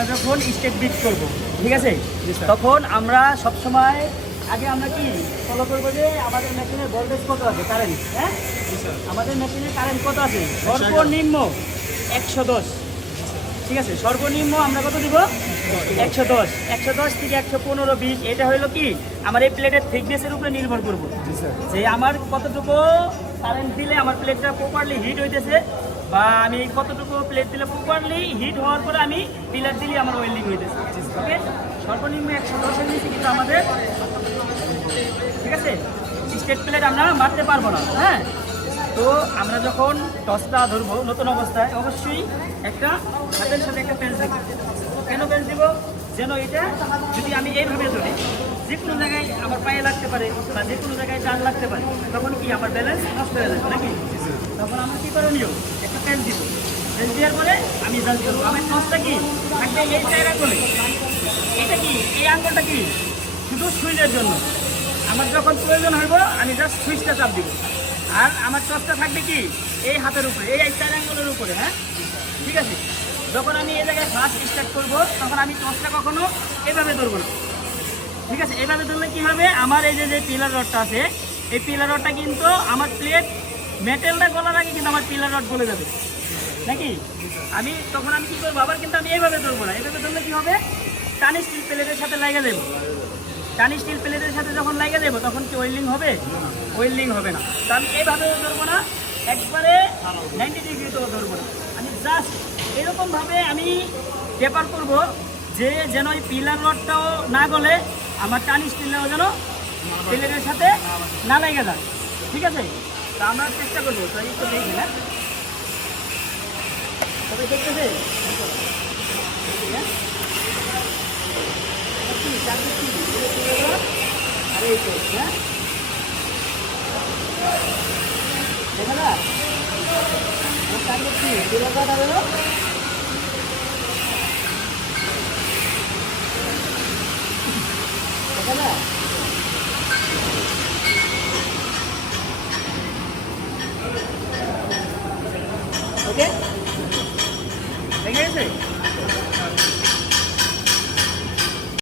আমরা যখন step bit করব ঠিক আছে? তখন আমরা সব সময় আগে আমরা কি ফলো করব যে আমাদের মেশিনের ভোল্টেজ কত আছে? কারেন্ট হ্যাঁ? আমাদের মেশিনের কারেন্ট কত আছে? সর্বনিম্ন একশো দশ। ঠিক আছে? সর্বনিম্ন আমরা কত দিব? একশো দশ। একশো দশ থেকে একশো পনেরো বিশ। এটা হলো কি? আমার এই প্লেটের থিকনেসের উপরে নির্ভর করব। স্যার যে আমার কতটুকু কারেন্ট দিলে আমার প্লেটটা প্রপারলি হিট হইতেছে বা আমি কতটুকু প্লেট দিলে প্রপারলি হিট হওয়ার পরে আমি পিলার দিলে আমার ওয়েল্ডিং হইতেছে। ওকে সর্বনিম্ন একশো দশের নিচে কিন্তু আমাদের, ঠিক আছে? স্টেট প্লেট আমরা মারতে পারব না হ্যাঁ? তো আমরা যখন টসটা ধরবো নতুন অবস্থায়, অবশ্যই একটা হাতের সাথে একটা পেন্স দিব। কেন পেন্স দিব? যেন এটা যদি আমি এইভাবে ধরি যে কোনো জায়গায় আমার পায়ে লাগতে পারে বা যে কোনো জায়গায় টান লাগতে পারে, তখন কি আমার ব্যালেন্স নষ্ট হয়ে যাবে নাকি? তখন আমার কী করণীয়? একটা পেন্স দিব। পেন্স দেওয়ার পরে আমি জানতে পারব, আমার টসটা কি? থাকবে এই জায়গা করে এটা কি? এই আঙ্গুলটা কি? শুধু সুইচের জন্য। আমার যখন প্রয়োজন হইব, আমি জাস্ট সুইচটা চাপ দিব। আর আমার টসটা থাকবে কি? এই হাতের উপরে, এই চার আঙ্গুলের উপরে হ্যাঁ? ঠিক আছে? যখন আমি এই জায়গায় ফার্স্ট স্টার্ট করব, তখন আমি টসটা কখনো এভাবে ধরবো না। ঠিক আছে, এভাবে ধরলে কি হবে? আমার এই যে যে পিলার রডটা আছে, এই পিলার রডটা কিন্তু আমার প্লেট মেটেলটা গলার আগে কিন্তু আমার পিলার রড গলে যাবে। নাকি? আমি তখন আমি কি করব? আবার কিন্তু আমি এইভাবে ধরবো না। এইভাবে ধরলে কি হবে? টানি স্টিল প্লেটের সাথে লাগে দেবো। টানি স্টিল প্লেটের সাথে যখন লাগে দেবো, তখন কি ওয়েল্ডিং হবে? ওয়েল্ডিং হবে না। তো আমি এইভাবে ধরবো না। একবারে নাইনটি ডিগ্রিতেও ধরবো না। আমি জাস্ট এরকমভাবে আমি পেপার করব যে যেন ওই পিলার রডটাও না গলে আমার টানি স্টিলটাও যেন প্লেটের সাথে না লেগে যায় ঠিক আছে তা আমরা চেষ্টা করব তো একটু দেখি না সবাই দেখতেছে? আরে এই তো, হ্যাঁ? দেখা যায়? から。Okay? Thank you, sir.